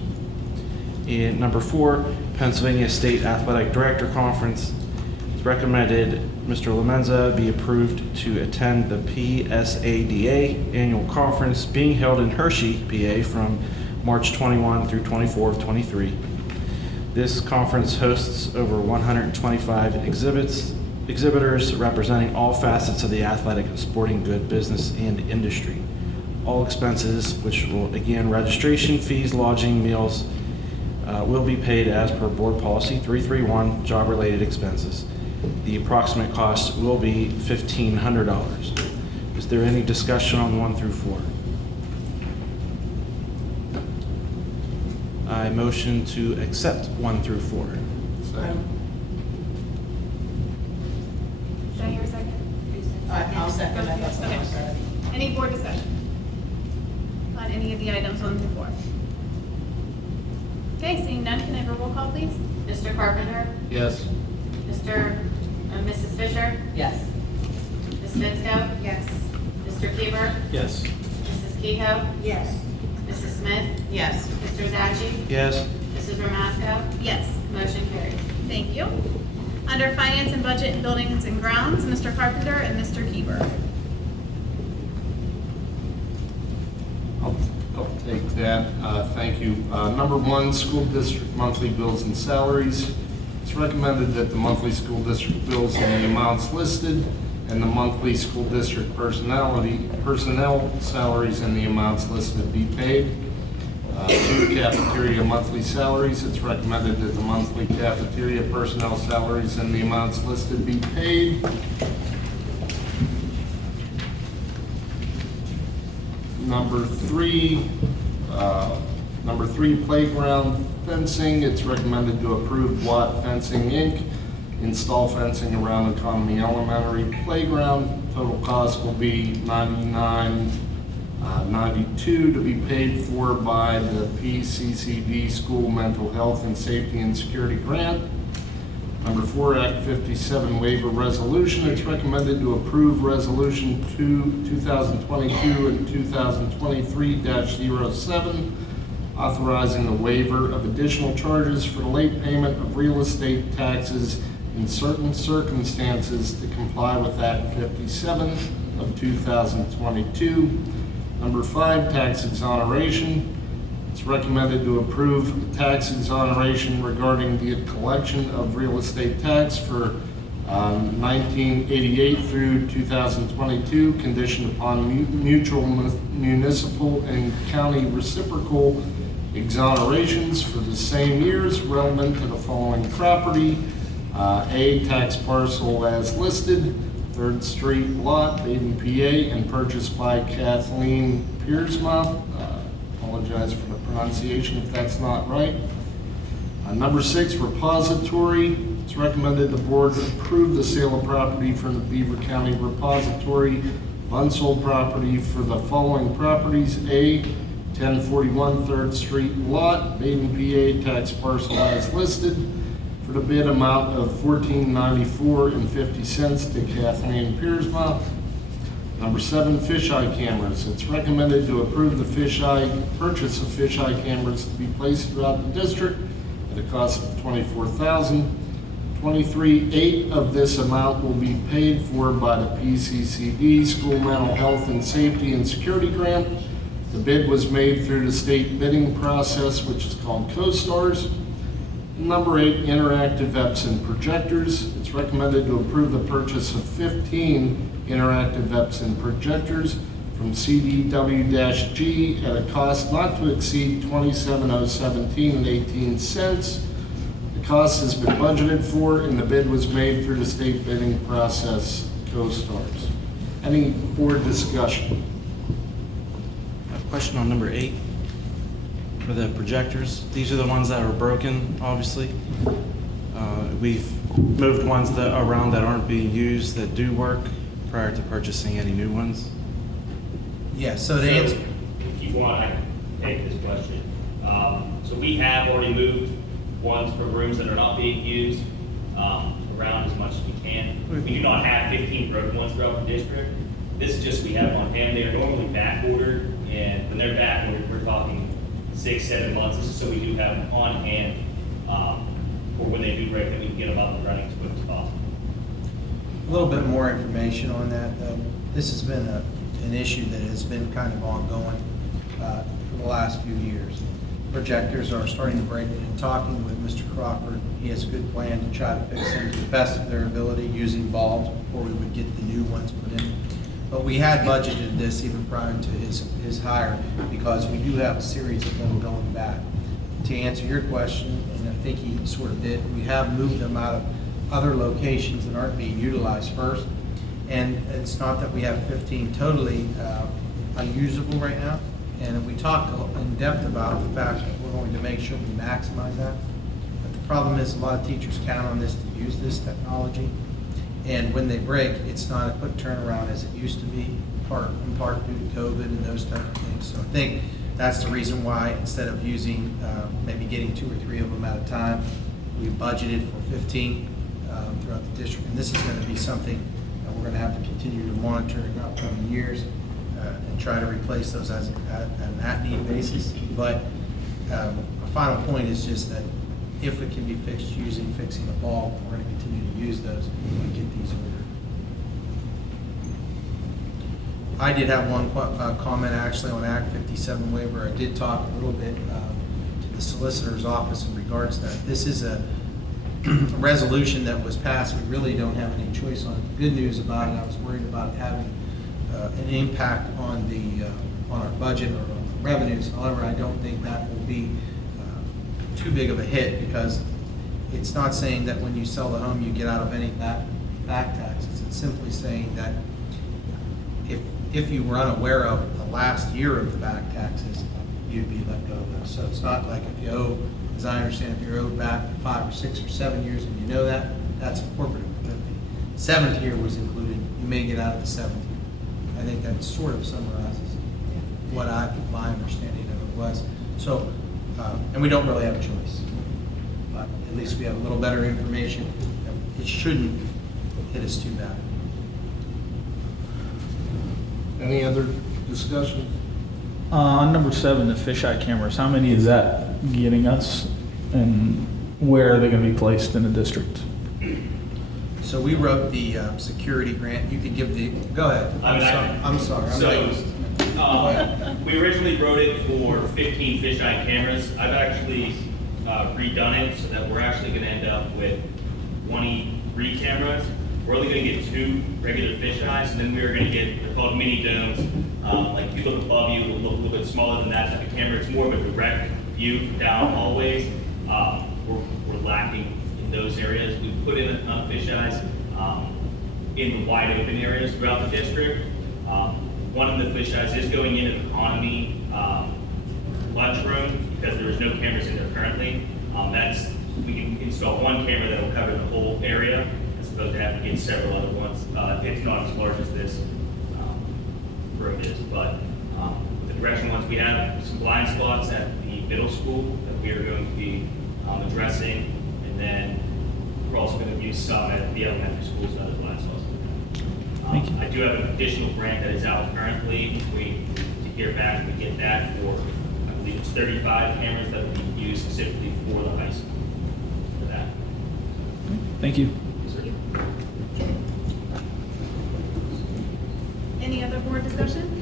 And number 4, Pennsylvania State Athletic Director Conference. It's recommended Mr. Lemenza be approved to attend the PSADA Annual Conference being held in Hershey, PA from March 21 through 24 of 23. This conference hosts over 125 exhibitors representing all facets of the athletic and sporting good business and industry. All expenses, which will, again, registration fees, lodging, meals, will be paid as per Board Policy 331, job-related expenses. The approximate cost will be $1,500. Is there any discussion on 1 through 4? I motion to accept 1 through 4. Should I hear a second? I'll second that. That's Okay. fine. Any board discussion on any of the items 1 through 4? Okay, seeing none, can I have a roll call, please? Mr. Carpenter? Yes. Mrs. Fisher? Yes. Ms. Fitzko? Yes. Mr. Keeper? Yes. Mrs. Kehoe? Yes. Mrs. Smith? Yes. Mr. Zaggi? Yes. Mrs. Ramasco? Yes. Motion carries. Thank you. Under Finance and Budget and Buildings and Grounds, Mr. Carpenter and Mr. Keeper. I'll take that. Thank you. Number 1, school district monthly bills and salaries. It's recommended that the monthly school district bills in the amounts listed and the monthly school district personnel salaries in the amounts listed be paid. 2, cafeteria monthly salaries. It's recommended that the monthly cafeteria personnel salaries in the amounts listed be paid. Number 3, playground fencing. It's recommended to approve Watt Fencing, Inc. install fencing around Economy Elementary Playground. Total cost will be $99.92 to be paid for by the PCCD School Mental Health and Safety and Security Grant. Number 4, Act 57 waiver resolution. It's recommended to approve Resolution 2022 and 2023-07, authorizing the waiver of additional charges for the late payment of real estate taxes in certain circumstances to comply with Act 57 of 2022. Number 5, tax exoneration. It's recommended to approve tax exoneration regarding the collection of real estate tax for 1988 through 2022, conditioned upon mutual municipal and county reciprocal exonerations for the same years relevant to the following property. A, tax parcel as listed, 3rd Street lot, Baden, PA, and purchased by Kathleen Piersma. Apologize for the pronunciation if that's not right. Number 6, repository. It's recommended the board approve the sale of property from the Beaver County Repository of unsold property for the following properties. A, 1041 3rd Street lot, Baden, PA, tax parcel as listed, for the bid amount of $14.9450 to Kathleen Piersma. Number 7, fisheye cameras. It's recommended to approve the purchase of fisheye cameras to be placed throughout the district at a cost of $24,000. $23,800 of this amount will be paid for by the PCCD School Mental Health and Safety and Security Grant. The bid was made through the state bidding process, which is called CoStars. Number 8, interactive Epson projectors. It's recommended to approve the purchase of 15 interactive Epson projectors from CDW-G at a cost not to exceed $27,017.18. The cost has been budgeted for, and the bid was made through the state bidding process, CoStars. Any board discussion? I have a question on number 8 for the projectors. These are the ones that were broken, obviously. We've moved ones around that aren't being used that do work prior to purchasing any new ones. Yeah, so to answer, If you want, I can take this question. So we have already moved ones from rooms that are not being used around as much as we can. We do not have 15 broken ones throughout the district. This is just we have them on hand. They are normally back ordered, and when they're back, we're talking 6-7 months. This is so we do have them on hand for when they do break, that we can get them up and running as quick as possible. A little bit more information on that, though. This has been an issue that has been kind of ongoing for the last few years. Projectors are starting to break, and talking with Mr. Crawford, he has a good plan to try to fix them to the best of their ability using bulbs before we would get the new ones put in. But we had budgeted this even prior to his hire, because we do have a series of them going back. To answer your question, and I think he sort of did, we have moved them out of other locations that aren't being utilized first. And it's not that we have 15 totally unusable right now. And we talked in depth about the fact that we're going to make sure we maximize that. But the problem is a lot of teachers count on this to use this technology. And when they break, it's not a quick turnaround as it used to be, in part due to COVID and those type of things. So I think that's the reason why, instead of using, maybe getting 2 or 3 of them at a time, we budgeted for 15 throughout the district. And this is going to be something that we're going to have to continue to monitor in upcoming years and try to replace those as an at-need basis. But a final point is just that if it can be fixed using fixing the bulb, we're going to continue to use those when we get these ordered. I did have one comment actually on Act 57 waiver. I did talk a little bit to the solicitor's office in regards to that. This is a resolution that was passed. We really don't have any choice on it. The good news about it, I was worried about it having an impact on our budget or on the revenues. However, I don't think that will be too big of a hit, because it's not saying that when you sell the home you get out of any back taxes. It's simply saying that if you were unaware of the last year of the back taxes, you'd be let go of those. So it's not like if you owe, as I understand, if you're owed back 5 or 6 or 7 years and you know that, that's incorporated. But if the 7th year was included, you may get out of the 7th year. I think that sort of summarizes what my understanding of it was. So, and we don't really have a choice, but at least we have a little better information. It shouldn't hit us too bad. Any other discussion? On number 7, the fisheye cameras, how many is that getting us, and where are they going to be placed in the district? So we wrote the security grant. You could give the, go ahead. I'm sorry. We originally wrote it for 15 fisheye cameras. I've actually redone it so that we're actually going to end up with 23 cameras. We're only going to get 2 regular fisheyes, and then we're going to get, they're called mini domes. Like if you look above you, it'll look a little bit smaller than that type of camera. It's more of a direct view down hallways. We're lacking in those areas. We put in enough fisheyes in the wide open areas throughout the district. One of the fisheyes is going in an economy lunchroom because there is no cameras in there currently. We can install 1 camera that will cover the whole area, as opposed to having to get several other ones. It's not as large as this room is, but the direction ones, we have some blind spots at the middle school that we are going to be addressing, and then we're also going to use some at the elementary schools and other blind spots. Thank you. I do have an additional grant that is out currently. We to hear back and we get that for, I believe it's 35 cameras that will be used specifically for the high school for that. Thank you. Any other board discussion?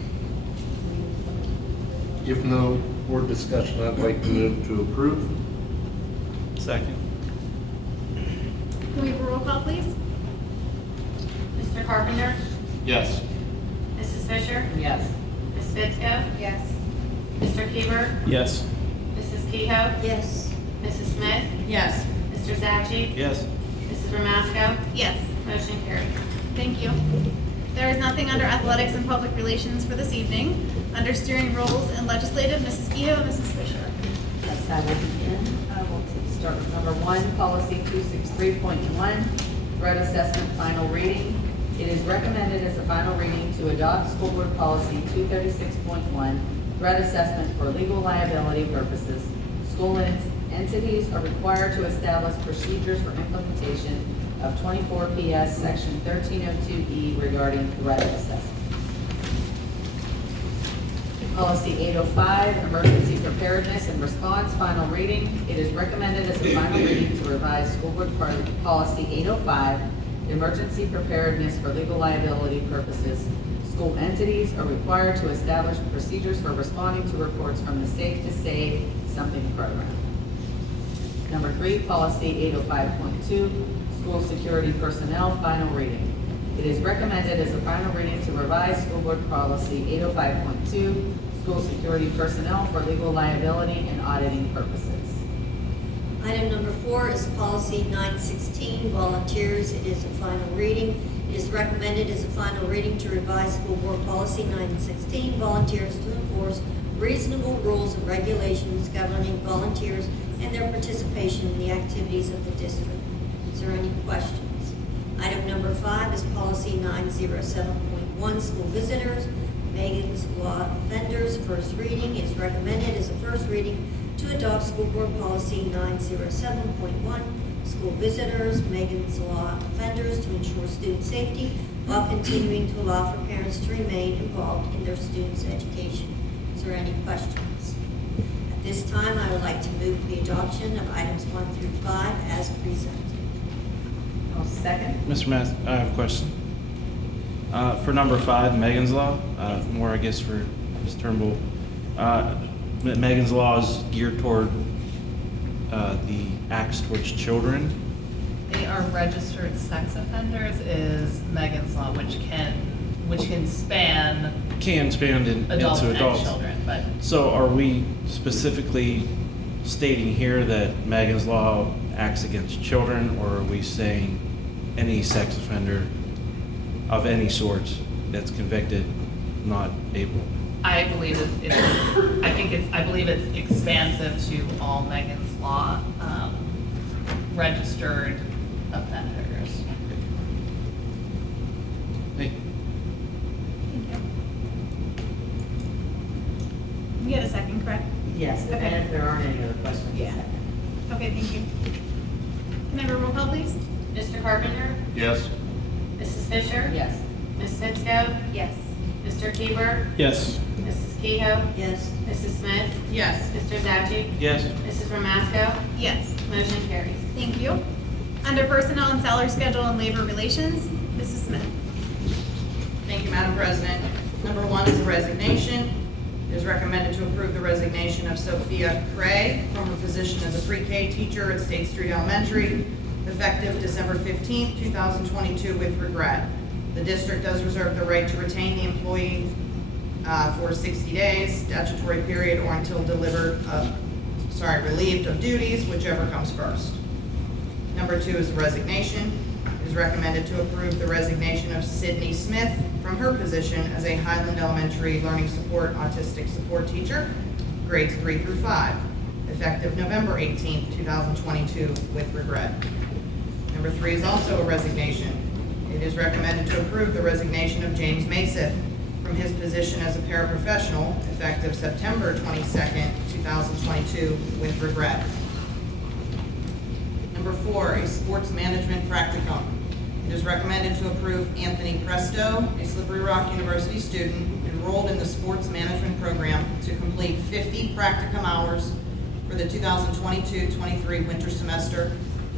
If no board discussion, I'd like to move to approve. Second. Can we have a roll call, please? Mr. Carpenter? Yes. Mrs. Fisher? Yes. Ms. Fitzko? Yes. Mr. Keever? Yes. Mrs. Kehoe? Yes. Mrs. Smith? Yes. Mr. Zaggi? Yes. Mrs. Ramasco? Yes. Motion carried. Thank you. There is nothing under athletics and public relations for this evening. Under steering roles and legislative, Mrs. Kehoe and Mrs. Fisher. Yes, I will begin. We'll start with number 1, policy 263.1, threat assessment final reading. It is recommended as a final reading to adopt school board policy 236.1, threat assessment for legal liability purposes. School entities are required to establish procedures for implementation of 24 PS section 1302E regarding threat assessment. Policy 805, emergency preparedness and response, final reading. It is recommended as a final reading to revise school board policy 805, emergency preparedness for legal liability purposes. School entities are required to establish procedures for responding to reports from the Safe to Say Something program. Number 3, policy 805.2, school security personnel, final reading. It is recommended as a final reading to revise school board policy 805.2, school security personnel for legal liability and auditing purposes. Item number 4 is policy 916, volunteers. It is a final reading. It is recommended as a final reading to revise school board policy 916, volunteers, to enforce reasonable rules and regulations governing volunteers and their participation in the activities of the district. Is there any questions? Item number 5 is policy 907.1, school visitors, Megan's Law offenders, first reading. It is recommended as a first reading to adopt school board policy 907.1, school visitors, Megan's Law offenders, to ensure student safety while continuing to allow for parents to remain involved in their students' education. Is there any questions? At this time, I would like to move the adoption of items 1 through 5 as presented. I'll second. Mr. Math, I have a question. For number 5, Megan's Law, more I guess for Ms. Turnbull. Megan's Law is geared toward the acts towards children. They are registered sex offenders is Megan's Law, which can span into adults and adults. children, but So are we specifically stating here that Megan's Law acts against children, or are we saying any sex offender of any sort that's convicted, not able? I believe I believe it's expansive to all Megan's Law registered offenders. Hey, We had a second, correct? Yes, Okay. and if there aren't any other questions, a Yeah. second. Okay, thank you. Can I have a roll call, please? Mr. Carpenter? Yes. Mrs. Fisher? Yes. Ms. Fitzko? Yes. Mr. Keeber? Yes. Mrs. Kehoe? Yes. Mrs. Smith? Yes. Mr. Zaggi? yes. Mrs. Ramasco? Yes. Motion carries. Thank you. Under Personnel and Salary Schedule and Labor Relations, Mrs. Smith. Thank you, Madam President. Number 1 is a resignation. It is recommended to approve the resignation of Sophia Cray from her position as a pre-K teacher at State Street Elementary, effective December 15, 2022, with regret. The district does reserve the right to retain the employee for 60 days, statutory period, or until relieved of duties, whichever comes first. Number 2 is a resignation. It is recommended to approve the resignation of Sydney Smith from her position as a Highland Elementary Learning Support Autistic Support Teacher, grades 3 through 5, effective November 18, 2022, with regret. Number 3 is also a resignation. It is recommended to approve the resignation of James Maseth from his position as a paraprofessional, effective September 22nd, 2022, with regret. Number 4, a sports management practicum. It is recommended to approve Anthony Presto, a Slippery Rock University student enrolled in the sports management program, to complete 50 practicum hours for the 2022-23 winter semester,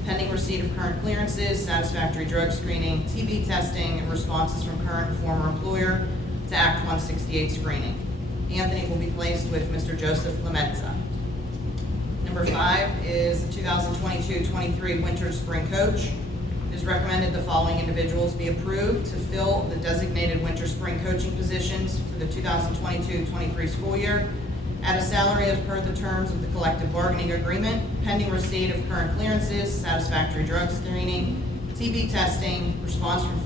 pending receipt of current clearances, satisfactory drug screening, TB testing, and responses from current and former employer to Act 168 screening. Anthony will be placed with Mr. Joseph Lamezza. Number 5 is the 2022-23 winter spring coach. It is recommended the following individuals be approved to fill the designated winter spring coaching positions for the 2022-23 school year at a salary as per the terms of the collective bargaining agreement, pending receipt of current clearances, satisfactory drug screening, TB testing, response from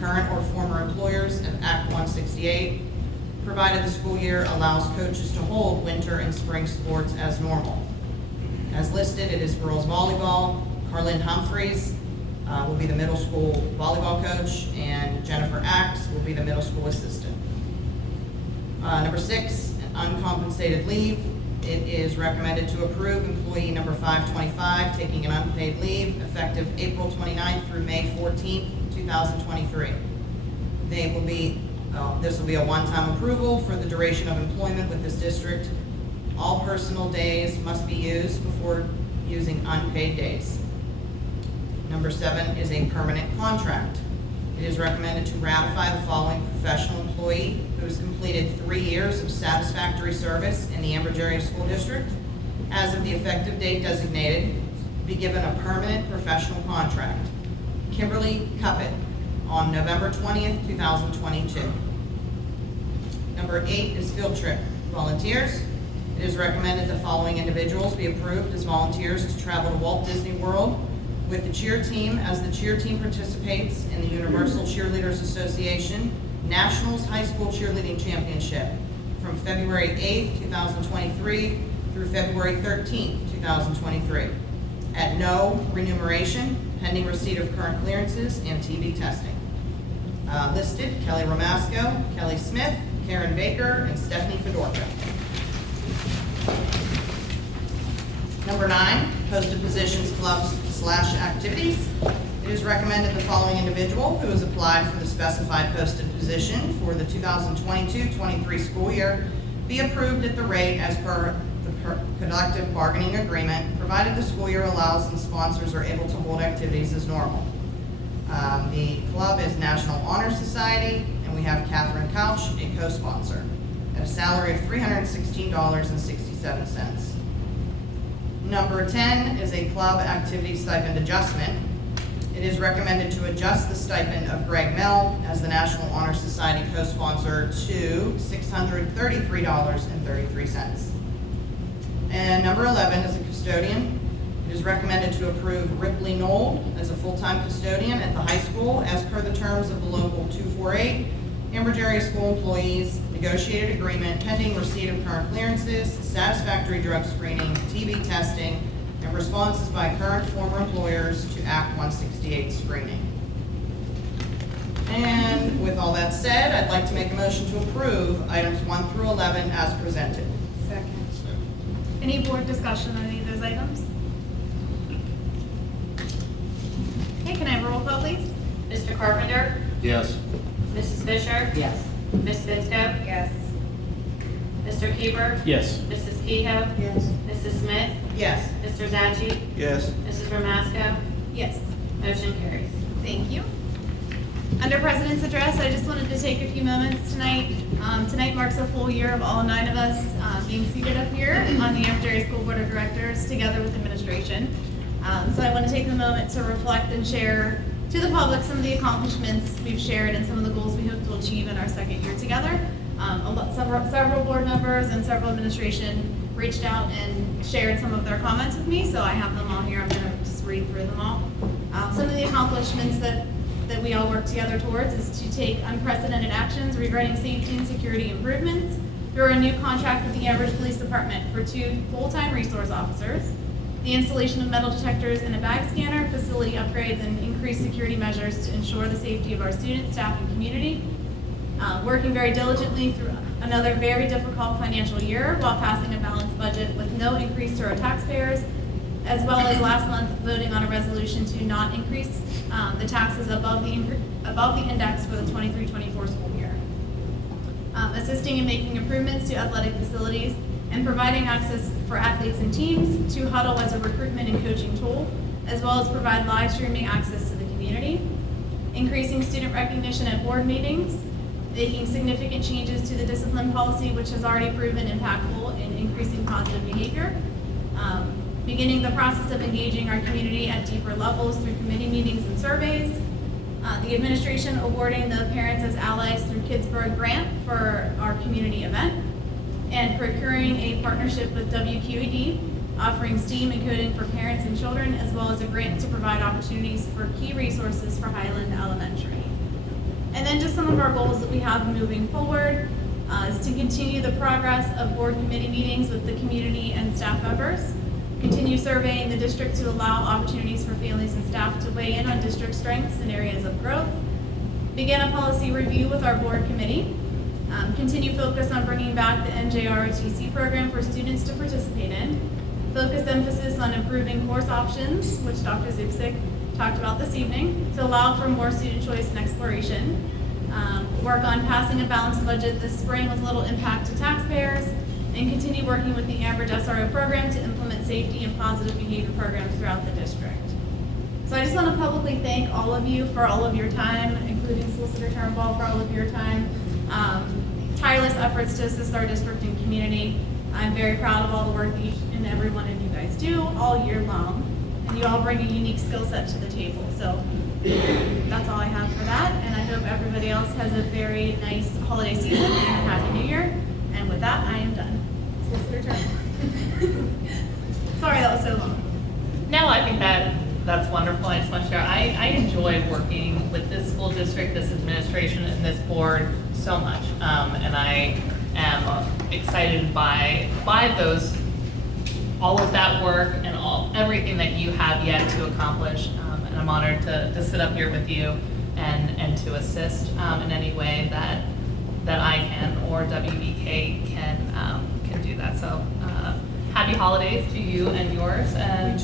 current or former employers of Act 168, provided the school year allows coaches to hold winter and spring sports as normal. As listed, it is girls volleyball. Carlin Humphreys will be the middle school volleyball coach, and Jennifer Axe will be the middle school assistant. Number 6, uncompensated leave. It is recommended to approve employee number 525 taking an unpaid leave effective April 29th through May 14th, 2023. They will be This will be a one-time approval for the duration of employment with this district. All personal days must be used before using unpaid days. Number 7 is a permanent contract. It is recommended to ratify the following professional employee who has completed 3 years of satisfactory service in the Ambridge Area School District. As of the effective date designated, be given a permanent professional contract. Kimberly Cuppet on November 20th, 2022. Number 8 is field trip volunteers. It is recommended the following individuals be approved as volunteers to travel to Walt Disney World with the cheer team as the cheer team participates in the Universal Cheerleaders Association Nationals High School Cheerleading Championship from February 8th, 2023 through February 13th, 2023 at no remuneration, pending receipt of current clearances and TB testing. Listed, Kelly Ramasco, Kelly Smith, Karen Baker, and Stephanie Fedorka. Number 9, posted positions, clubs / activities. It is recommended the following individual who has applied for the specified posted position for the 2022-23 school year be approved at the rate as per the collective bargaining agreement, provided the school year allows and sponsors are able to hold activities as normal. The club is National Honor Society, and we have Catherine Couch, a co-sponsor, at a salary of $316.67. Number 10 is a club activity stipend adjustment. It is recommended to adjust the stipend of Greg Mell as the National Honor Society co-sponsor to $633.33. And number 11 is a custodian. It is recommended to approve Ripley Knoll as a full-time custodian at the high school as per the terms of the local 248 Ambridge Area School Employees Negotiated Agreement pending receipt of current clearances, satisfactory drug screening, TB testing, and responses by current former employers to Act 168 screening. And with all that said, I'd like to make a motion to approve items 1 through 11 as presented. Second. Any board discussion on any of those items? Okay, can I have a roll call, please? Mr. Carpenter? Yes. Mrs. Fisher? Yes. Ms. Fitzko? Yes. Mr. Keeper? Yes. Mrs. Kehoe? Yes. Mrs. Smith? Yes. Mr. Zaggi? Yes. Mrs. Ramasco? Yes. Motion carries. Thank you. Under President's Address, I just wanted to take a few moments tonight. Tonight marks a full year of all 9 of us being seated up here on the Ambridge Area School Board of Directors together with administration. So I want to take a moment to reflect and share to the public some of the accomplishments we've shared and some of the goals we hope to achieve in our second year together. Several board members and several administration reached out and shared some of their comments with me, so I have them all here. I'm going to just read through them all. Some of the accomplishments that we all work together towards is to take unprecedented actions regarding safety and security improvements through a new contract with the Ambridge Police Department for 2 full-time resource officers, the installation of metal detectors and a bag scanner, facility upgrades, and increased security measures to ensure the safety of our students, staff, and community. Working very diligently through another very difficult financial year while passing a balanced budget with no increase to our taxpayers, as well as last month voting on a resolution to not increase the taxes above the index for the 23-24 school year. Assisting in making improvements to athletic facilities and providing access for athletes and teams to Huddle as a recruitment and coaching tool, as well as provide live streaming access to the community. Increasing student recognition at board meetings, making significant changes to the discipline policy, which has already proven impactful in increasing positive behavior. Beginning the process of engaging our community at deeper levels through committee meetings and surveys. The administration awarding the Parents as Allies through Kidsburg grant for our community event. And procuring a partnership with WQED, offering STEAM and coding for parents and children, as well as a grant to provide opportunities for key resources for Highland Elementary. And then just some of our goals that we have moving forward is to continue the progress of board committee meetings with the community and staff members, continue surveying the district to allow opportunities for families and staff to weigh in on district strengths and areas of growth, begin a policy review with our board committee, continue focus on bringing back the NJROTC program for students to participate in, focused emphasis on improving course options, which Dr. Zubsik talked about this evening, to allow for more student choice and exploration, work on passing a balanced budget this spring with little impact to taxpayers, and continue working with the Ambridge SRO program to implement safety and positive behavior programs throughout the district. So I just want to publicly thank all of you for all of your time, including Solicitor Turnbull for all of your time, tireless efforts to assist our district and community. I'm very proud of all the work that each and every one of you guys do all year long, and you all bring a unique skill set to the table. So that's all I have for that, and I hope everybody else has a very nice holiday season and a happy new year. And with that, I am done. Solicitor Turnbull. Sorry that was so long. No, I think that's wonderful. I just want to share, I enjoy working with this school district, this administration, and this board so much. And I am excited by all of that work and everything that you have yet to accomplish. And I'm honored to sit up here with you and to assist in any way that I can or WBK can do that. So happy holidays to you and yours, and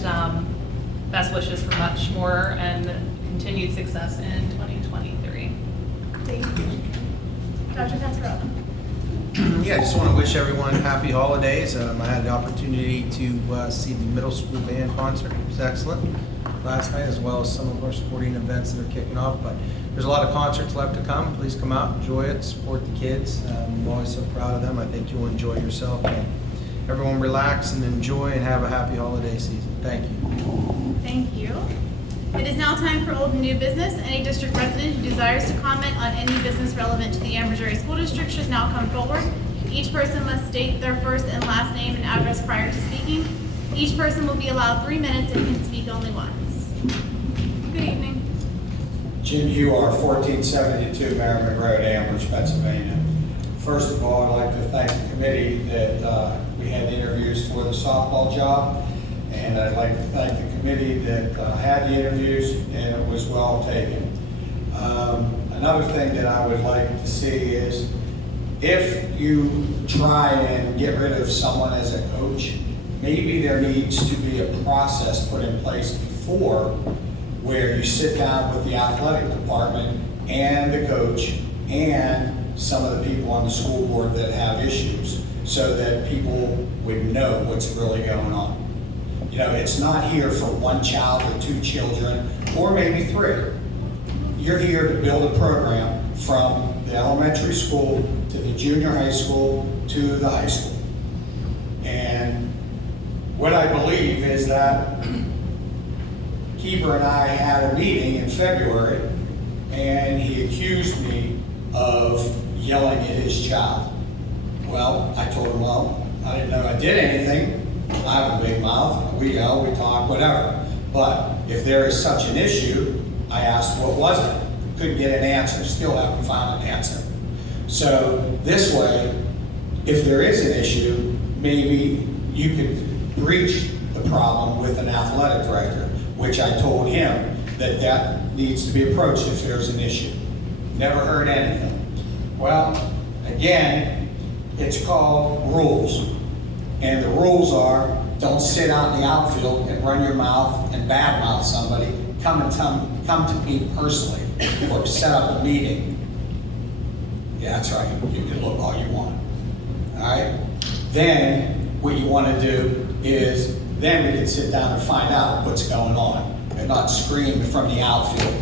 best wishes for much more and continued success in 2023. Thank you. Dr. Kasparov. Yeah, I just want to wish everyone happy holidays. I had the opportunity to see the middle school band concert. It was excellent last night, as well as some of our sporting events that are kicking off. But there's a lot of concerts left to come. Please come out, enjoy it, support the kids. I'm always so proud of them. I think you'll enjoy yourself. And everyone relax and enjoy and have a happy holiday season. Thank you. Thank you. It is now time for old and new business. Any district resident who desires to comment on any business relevant to the Ambridge Area School District should now come forward. Each person must state their first and last name and address prior to speaking. Each person will be allowed 3 minutes and can speak only once. Good evening. Jim Huar, 1472 Merriman Road, Ambridge, Pennsylvania. First of all, I'd like to thank the committee that we had the interviews for the softball job. And I'd like to thank the committee that had the interviews, and it was well taken. Another thing that I would like to see is if you try and get rid of someone as a coach, maybe there needs to be a process put in place before where you sit down with the athletic department and the coach and some of the people on the school board that have issues so that people would know what's really going on. You know, it's not here for one child or two children, or maybe three. You're here to build a program from the elementary school to the junior high school to the high school. And what I believe is that Keeper and I had a meeting in February, and he accused me of yelling at his child. Well, I told him, well, I didn't know I did anything. I have a big mouth, we yell, we talk, whatever. But if there is such an issue, I asked what was it? Couldn't get an answer, still haven't found an answer. So this way, if there is an issue, maybe you could breach the problem with an athletic director, which I told him that needs to be approached if there's an issue. Never heard anything. Well, again, it's called rules. And the rules are, don't sit out in the outfield and run your mouth and badmouth somebody. Come to me personally, or set up a meeting. Yeah, that's right, you can look all you want. All right? Then, what you want to do is, then we can sit down and find out what's going on, and not scream from the outfield.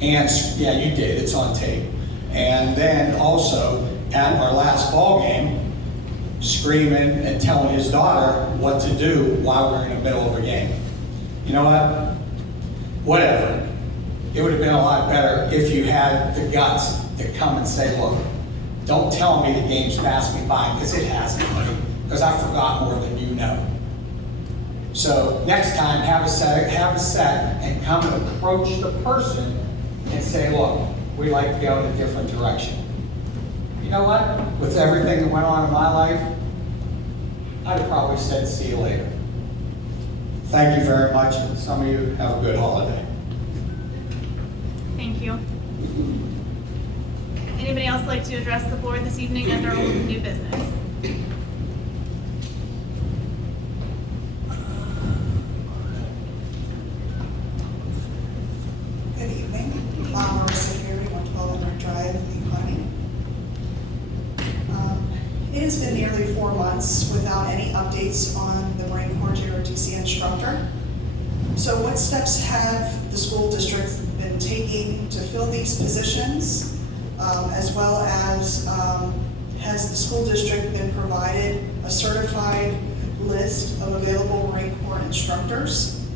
And, yeah, you did, it's on tape. And then also, at our last ball game, screaming and telling his daughter what to do while we're in the middle of a game. You know what? Whatever. It would have been a lot better if you had the guts to come and say, look, don't tell me the game's passed me by, because it hasn't, buddy, because I forgot more than you know. So next time, have a set and come and approach the person and say, look, we'd like to go in a different direction. You know what? With everything that went on in my life, I'd have probably said, see you later. Thank you very much, and some of you have a good holiday. Thank you. Anybody else like to address the board this evening under old and new business? Good evening. Marissa Gary, 112 Drive, has been nearly 4 months without any updates on the Marine Corps JROTC instructor. So what steps have the school district been taking to fill these positions, as well as has the school district been provided a certified list of available Marine Corps instructors?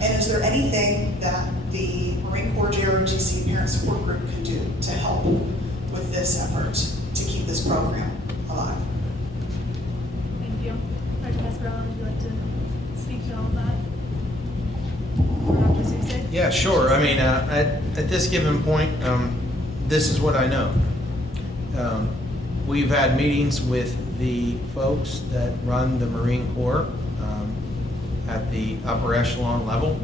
And is there anything that the Marine Corps JROTC Parent Support Group can do to help with this effort to keep this program alive? Thank you. Dr. Pascarella, would you like to speak to all of that? Or Dr. Zuzik? Yeah, sure. I mean, at this given point, this is what I know. We've had meetings with the folks that run the Marine Corps at the upper echelon level,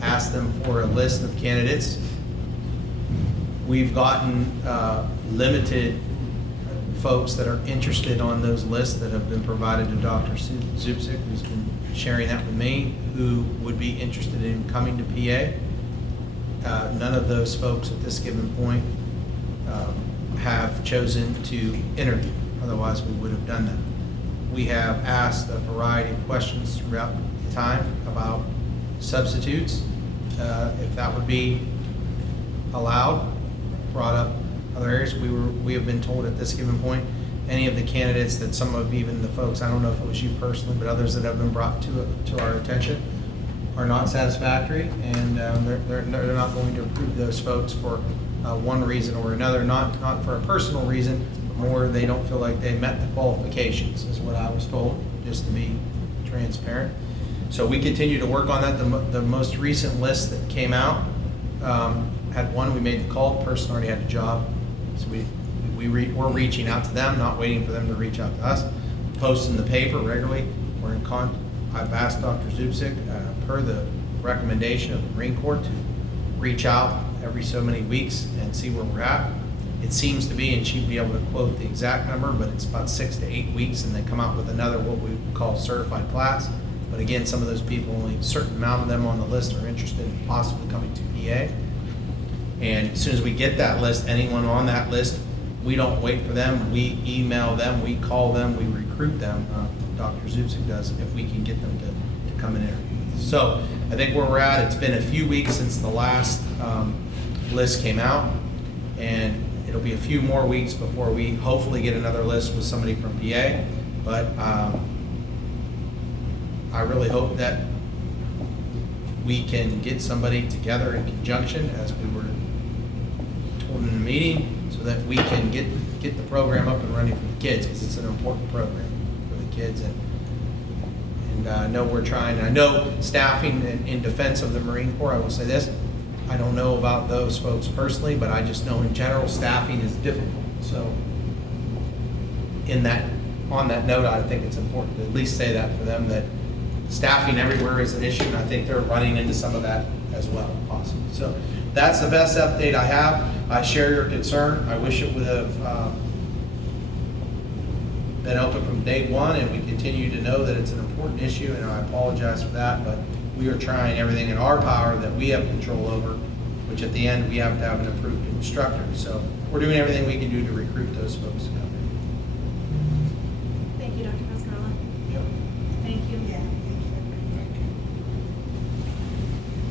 asked them for a list of candidates. We've gotten limited folks that are interested on those lists that have been provided to Dr. Zubczyk, who's been sharing that with me, who would be interested in coming to PA. None of those folks at this given point have chosen to interview, otherwise we would have done that. We have asked a variety of questions throughout the time about substitutes, if that would be allowed, brought up other areas. We have been told at this given point, any of the candidates that some of even the folks, I don't know if it was you personally, but others that have been brought to our attention are not satisfactory, and they're not going to approve those folks for one reason or another, not for a personal reason, but more they don't feel like they met the qualifications, is what I was told, just to be transparent. So we continue to work on that. The most recent list that came out had one, we made the call, the person already had a job, so we're reaching out to them, not waiting for them to reach out to us, posting the paper regularly. We're in I've asked Dr. Zubczyk, per the recommendation of the Marine Corps, to reach out every so many weeks and see where we're at. It seems to be, and she'd be able to quote the exact number, but it's about 6 to 8 weeks, and they come out with another, what we call certified class. But again, some of those people, only a certain amount of them on the list are interested in possibly coming to PA. And as soon as we get that list, anyone on that list, we don't wait for them. We email them, we call them, we recruit them. Dr. Zubczyk does, if we can get them to come and interview. So I think where we're at, it's been a few weeks since the last list came out, and it'll be a few more weeks before we hopefully get another list with somebody from PA. But I really hope that we can get somebody together in conjunction, as we were told in the meeting, so that we can get the program up and running for the kids, because it's an important program for the kids. And I know we're trying. I know staffing in defense of the Marine Corps, I will say this, I don't know about those folks personally, but I just know in general staffing is difficult. So on that note, I think it's important to at least say that for them, that staffing everywhere is an issue, and I think they're running into some of that as well, possibly. So that's the best update I have. I share your concern. I wish it would have been open from day one, and we continue to know that it's an important issue, and I apologize for that, but we are trying everything in our power that we have control over, which at the end we have to have an approved instructor. So we're doing everything we can do to recruit those folks to come in. Thank you, Dr. Pascarella. Yep. Thank you. Yeah.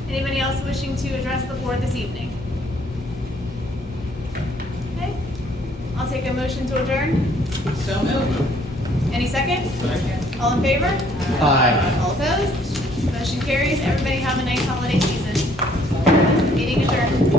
Anybody else wishing to address the board this evening? Okay, I'll take a motion to adjourn. So moved. Any second? All in favor? Aye. All opposed? Motion carries. Everybody have a nice holiday season. Meeting adjourned.